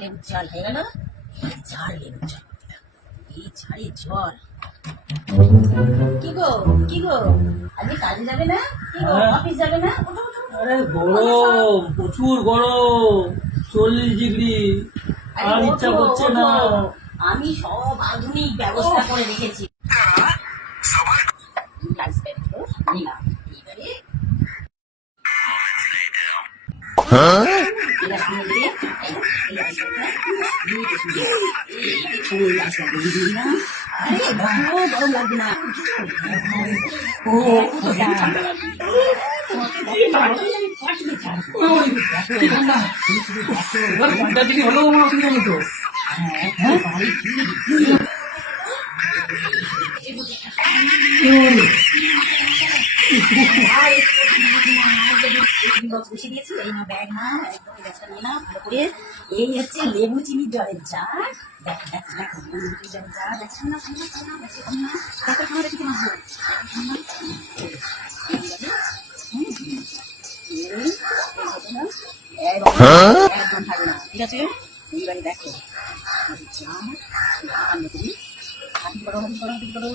লেবুর জল হয়ে গেল। ঝাড় লেবুর জল, এই ঝাড়ের জল। কি গো কি গো, আজকে কাজে যাবে না? কি গো অফিস যাবে না? আরে গরম, প্রচুর গরম, 40 ডিগ্রি, আর ইচ্ছা করছে না। আমি সব আধুনিক ব্যবস্থা করে রেখেছি। নিলাম এবারে গরম লাগবে না। ঘন্টা যদি হলো অসুবিধা নেই তো। বসে দিয়েছি, এই না ব্যাগ না, একদম গ্যাসটা নিয়ে না ভালো করে। এই হচ্ছে লেবু চিনির জলের জার। দেখো দেখো দেখো, লেবু চিনির জলের জার দেখছো না? দেখো খাওয়া রেখে মাসবো একদম থাকবে না, ঠিক আছে? এইবারে দেখো জার, হাতি করো হাতি করো হাতি করো।